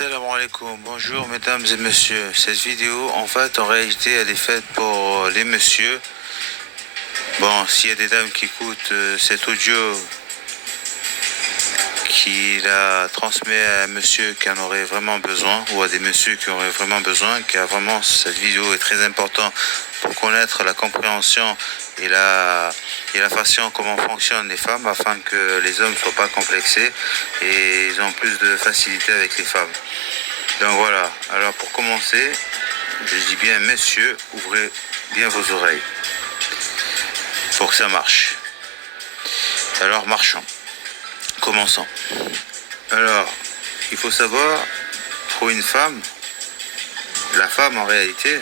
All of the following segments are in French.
Salam alaikum, bonjour mesdames et messieurs. Cette vidéo, en fait, en réalité, elle est faite pour les messieurs. Bon, s'il y a des dames qui écoutent cet audio, qui la transmet à un monsieur qui en aurait vraiment besoin, ou à des messieurs qui auraient vraiment besoin, car vraiment cette vidéo est très importante pour connaître la compréhension et la façon comment fonctionnent les femmes, afin que les hommes ne soient pas complexés et ils ont plus de facilité avec les femmes. Donc voilà, alors pour commencer, je dis bien messieurs, ouvrez bien vos oreilles pour que ça marche. Alors marchons, commençons. Alors, il faut savoir, pour une femme, la femme en réalité,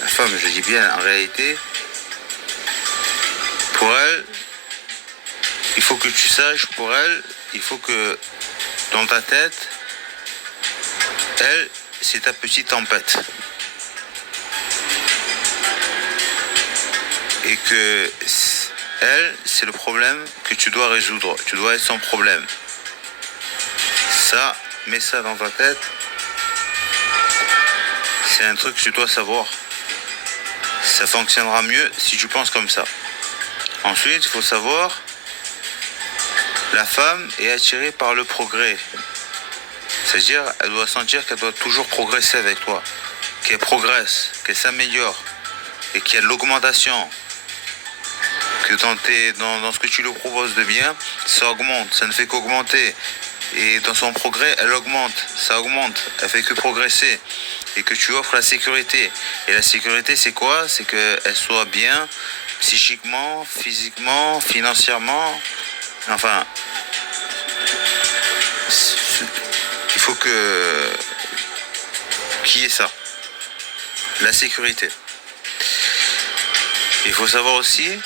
je dis bien en réalité, pour elle, il faut que tu saches, pour elle, il faut que dans ta tête, elle, c'est ta petite tempête. Et que elle, c'est le problème que tu dois résoudre. Tu dois être son problème. Ça, mets ça dans ta tête. C'est un truc que tu dois savoir. Ça fonctionnera mieux si tu penses comme ça. Ensuite, il faut savoir, la femme est attirée par le progrès. C'est-à-dire, elle doit sentir qu'elle doit toujours progresser avec toi. Qu'elle progresse, qu'elle s'améliore. Et qu'il y a de l'augmentation. Que dans ce que tu lui proposes de bien, ça augmente, ça ne fait qu'augmenter. Et dans son progrès, elle augmente, ça augmente, elle fait que progresser. Et que tu offres la sécurité. Et la sécurité, c'est quoi? C'est qu'elle soit bien psychiquement, physiquement, financièrement. Enfin, il faut qu'il y ait ça. La sécurité. Il faut savoir aussi,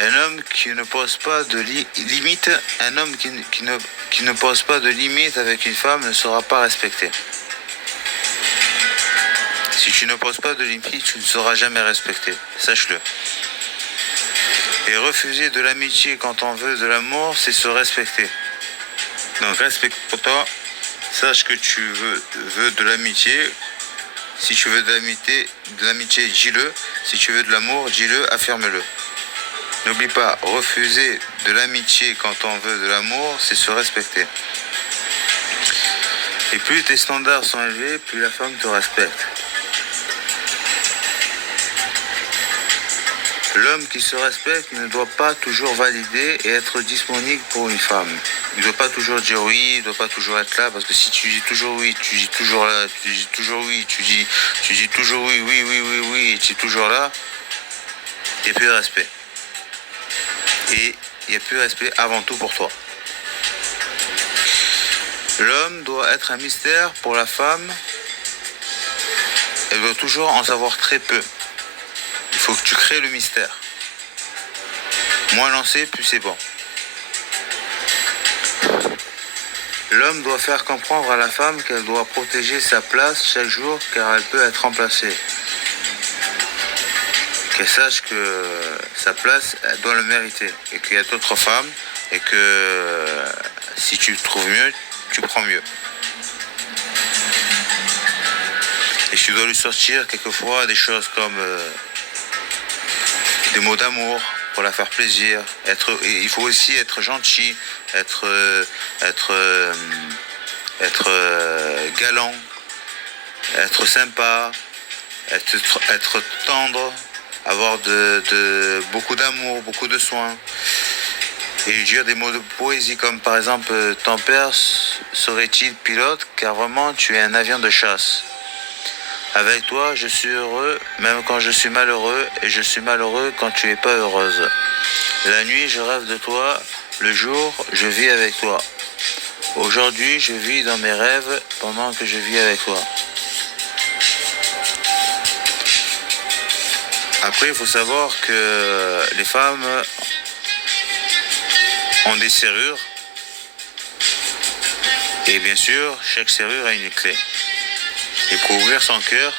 un homme qui ne pose pas de limite, un homme qui ne pose pas de limite avec une femme ne sera pas respecté. Si tu ne poses pas de limite, tu ne seras jamais respecté. Sache-le. Et refuser de l'amitié quand on veut de l'amour, c'est se respecter. Donc respecte-toi. Sache que tu veux de l'amitié. Si tu veux de l'amitié, dis-le. Si tu veux de l'amour, dis-le, affirme-le. N'oublie pas, refuser de l'amitié quand on veut de l'amour, c'est se respecter. Et plus tes standards sont élevés, plus la femme te respecte. L'homme qui se respecte ne doit pas toujours valider et être disponible pour une femme. Il ne doit pas toujours dire oui, il ne doit pas toujours être là, parce que si tu dis toujours oui, tu dis toujours là, tu dis toujours oui, tu dis toujours oui, oui, et tu es toujours là, il n'y a plus de respect. Et il n'y a plus de respect avant tout pour toi. L'homme doit être un mystère pour la femme. Elle doit toujours en savoir très peu. Il faut que tu crées le mystère. Moins lancé, plus c'est bon. L'homme doit faire comprendre à la femme qu'elle doit protéger sa place chaque jour, car elle peut être remplacée. Qu'elle sache que sa place, elle doit le mériter. Et qu'il y a d'autres femmes, et que si tu trouves mieux, tu prends mieux. Et tu dois lui sortir quelquefois des choses comme des mots d'amour pour la faire plaisir. Il faut aussi être gentil, être galant, être sympa, être tendre, avoir beaucoup d'amour, beaucoup de soins. Et dire des mots de poésie comme par exemple, ton père serait-il pilote, car vraiment tu es un avion de chasse. Avec toi, je suis heureux, même quand je suis malheureux, et je suis malheureux quand tu n'es pas heureuse. La nuit, je rêve de toi, le jour, je vis avec toi. Aujourd'hui, je vis dans mes rêves pendant que je vis avec toi. Après, il faut savoir que les femmes ont des serrures. Et bien sûr, chaque serrure a une clé. Et pour ouvrir son cœur,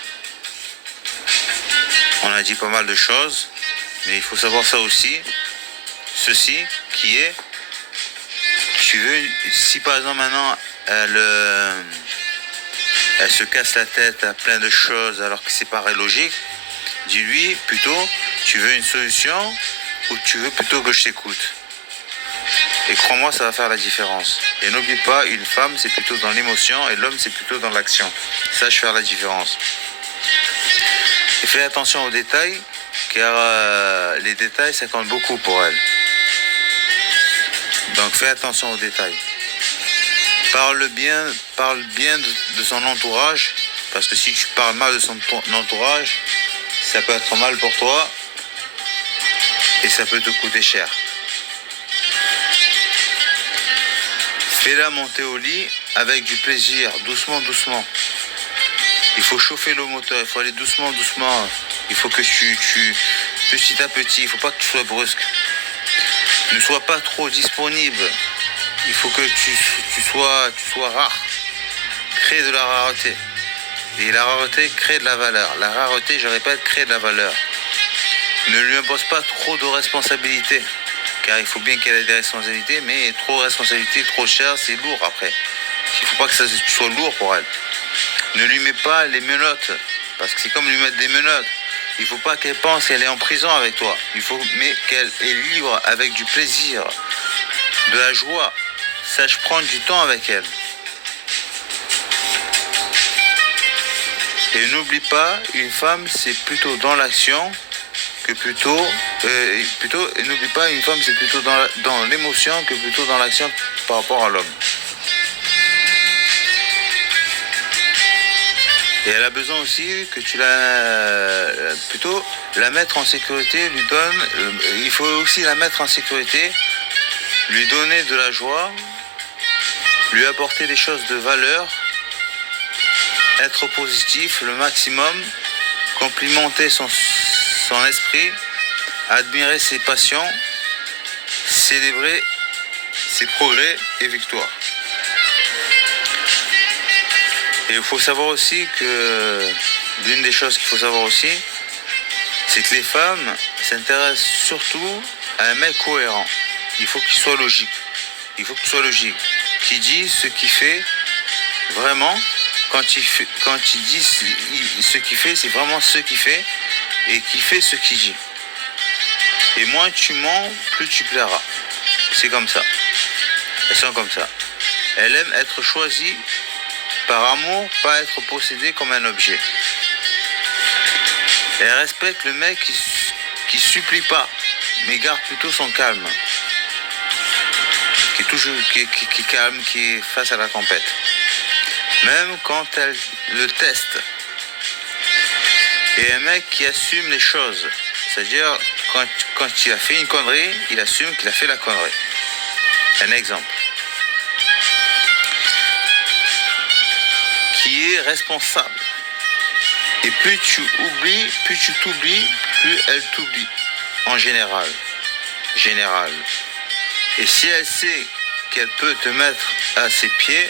on a dit pas mal de choses, mais il faut savoir ça aussi, ceci qui est, si par exemple maintenant elle se casse la tête à plein de choses alors que c'est pas logique, dis-lui plutôt, tu veux une solution ou tu veux plutôt que je t'écoute. Et crois-moi, ça va faire la différence. Et n'oublie pas, une femme, c'est plutôt dans l'émotion et l'homme, c'est plutôt dans l'action. Sache faire la différence. Et fais attention aux détails, car les détails, ça compte beaucoup pour elle. Donc fais attention aux détails. Parle bien de son entourage, parce que si tu parles mal de son entourage, ça peut être mal pour toi et ça peut te coûter cher. Fais-la monter au lit avec du plaisir, doucement, doucement. Il faut chauffer le moteur, il faut aller doucement, doucement. Il faut que tu petit à petit, il ne faut pas que tu sois brusque. Ne sois pas trop disponible. Il faut que tu sois rare. Crée de la rareté. Et la rareté crée de la valeur. La rareté, je répète, crée de la valeur. Ne lui impose pas trop de responsabilités. Car il faut bien qu'elle ait des responsabilités, mais trop de responsabilités, trop cher, c'est lourd après. Il ne faut pas que ça soit lourd pour elle. Ne lui mets pas les menottes, parce que c'est comme lui mettre des menottes. Il ne faut pas qu'elle pense qu'elle est en prison avec toi. Il faut mais qu'elle est libre avec du plaisir, de la joie. Sache prendre du temps avec elle. Et n'oublie pas, une femme, c'est plutôt dans l'action que et n'oublie pas, une femme, c'est plutôt dans l'émotion que plutôt dans l'action par rapport à l'homme. Et elle a besoin aussi que tu la mettre en sécurité, il faut aussi la mettre en sécurité, lui donner de la joie, lui apporter des choses de valeur, être positif le maximum, complimenter son esprit, admirer ses passions, célébrer ses progrès et victoires. Et il faut savoir aussi que l'une des choses qu'il faut savoir aussi, c'est que les femmes s'intéressent surtout à un mec cohérent. Il faut qu'il soit logique. Qui dit ce qu'il fait vraiment. Quand il dit ce qu'il fait, c'est vraiment ce qu'il fait et qui fait ce qu'il dit. Et moins tu mens, plus tu plairas. C'est comme ça. Elles sont comme ça. Elle aime être choisie par amour, pas être possédée comme un objet. Elle respecte le mec qui supplie pas, mais garde plutôt son calme. Qui est calme, qui est face à la tempête. Même quand elle le teste. Et un mec qui assume les choses. C'est-à-dire, quand il a fait une connerie, il assume qu'il a fait la connerie. Un exemple. Qui est responsable. Et plus tu t'oublies, plus elle t'oublie. En général. Et si elle sait qu'elle peut te mettre à ses pieds,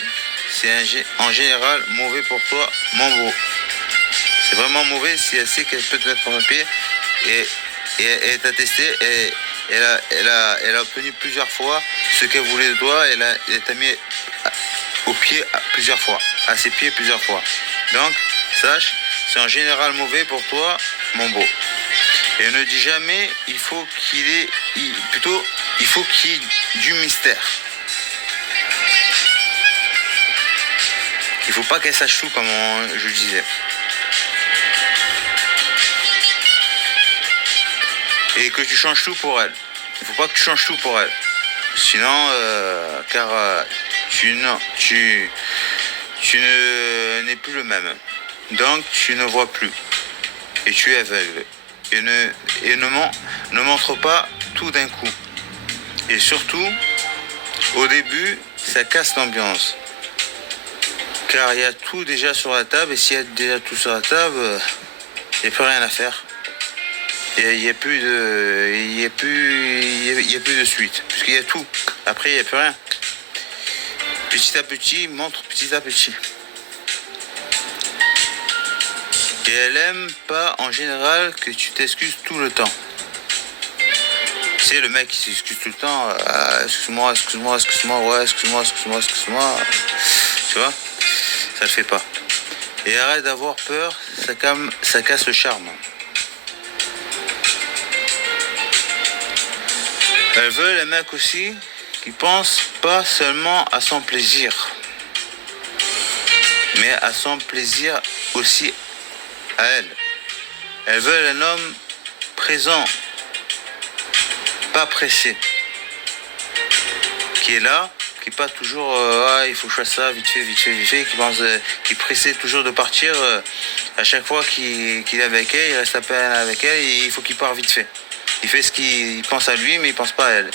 c'est en général mauvais pour toi, mon beau. C'est vraiment mauvais si elle sait qu'elle peut te mettre à ses pieds et elle t'a testé et elle a obtenu plusieurs fois ce qu'elle voulait de toi, elle t'a mis au pied plusieurs fois, à ses pieds plusieurs fois. Donc, sache, c'est en général mauvais pour toi, mon beau. Et ne dis jamais, il faut qu'il y ait du mystère. Il ne faut pas qu'elle sache tout, comme je disais. Et que tu changes tout pour elle. Il ne faut pas que tu changes tout pour elle. Sinon, tu n'es plus le même. Donc, tu ne vois plus. Et tu es aveugle. Et ne montre pas tout d'un coup. Et surtout, au début, ça casse l'ambiance. Car il y a tout déjà sur la table, et s'il y a déjà tout sur la table, il n'y a plus rien à faire. Il n'y a plus de suite, puisqu'il y a tout. Après, il n'y a plus rien. Petit à petit, montre petit à petit. Et elle aime pas en général que tu t'excuses tout le temps. sais, le mec qui s'excuse tout le temps, excuse-moi, excuse-moi, excuse-moi, ouais, excuse-moi, excuse-moi, excuse-moi. Tu vois, ça le fait pas. Et arrête d'avoir peur, ça casse le charme. Elle veut les mecs aussi qui pensent pas seulement à son plaisir, mais à son plaisir aussi à elle. Elle veut un homme présent, pas pressé, qui est là, qui n'est pas toujours il faut que je fasse ça vite fait, vite fait, vite fait, qui est pressé toujours de partir à chaque fois qu'il est avec elle, il reste à peine avec elle, et il faut qu'il parte vite fait. Il fait ce qu'il pense à lui, mais il pense pas à elle.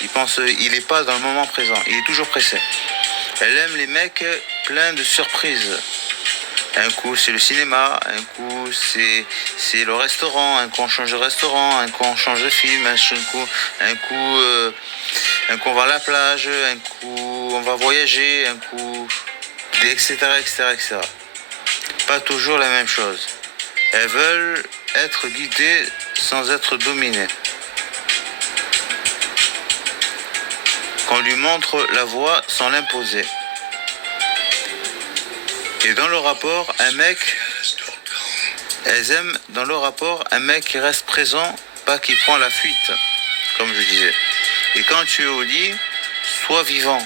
Il n'est pas dans le moment présent, il est toujours pressé. Elle aime les mecs pleins de surprises. Un coup c'est le cinéma, un coup c'est le restaurant, un coup on change de restaurant, un coup on change de film, un coup on va à la plage, un coup on va voyager, un coup etc., etc., etc. Pas toujours la même chose. Elles veulent être guidées sans être dominées. Qu'on lui montre la voie sans l'imposer. Et dans le rapport, elles aiment dans le rapport un mec qui reste présent, pas qui prend la fuite, comme je disais. Et quand tu es au lit, sois vivant,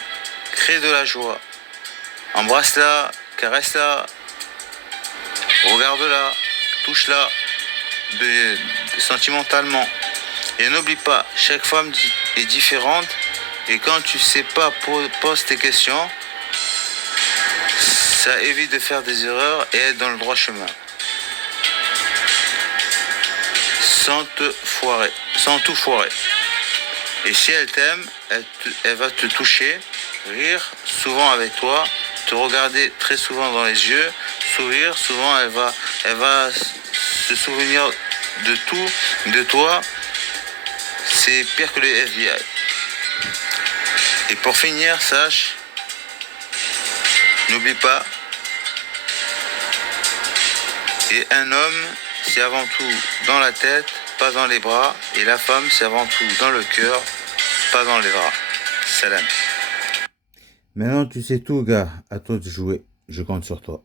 crée de la joie. Embrasse-la, caresse-la, regarde-la, touche-la sentimentalement. Et n'oublie pas, chaque femme est différente. Et quand tu sais pas, pose tes questions. Ça évite de faire des erreurs et être dans le droit chemin. Sans tout foirer. Et si elle t'aime, elle va te toucher, rire souvent avec toi, te regarder très souvent dans les yeux, sourire, souvent elle va se souvenir de tout, de toi. C'est pire que le FBI. Et pour finir, sache, n'oublie pas, et un homme, c'est avant tout dans la tête, pas dans les bras. Et la femme, c'est avant tout dans le cœur, pas dans les bras. Salam. Maintenant, tu sais tout, gars. À toi de jouer. Je compte sur toi.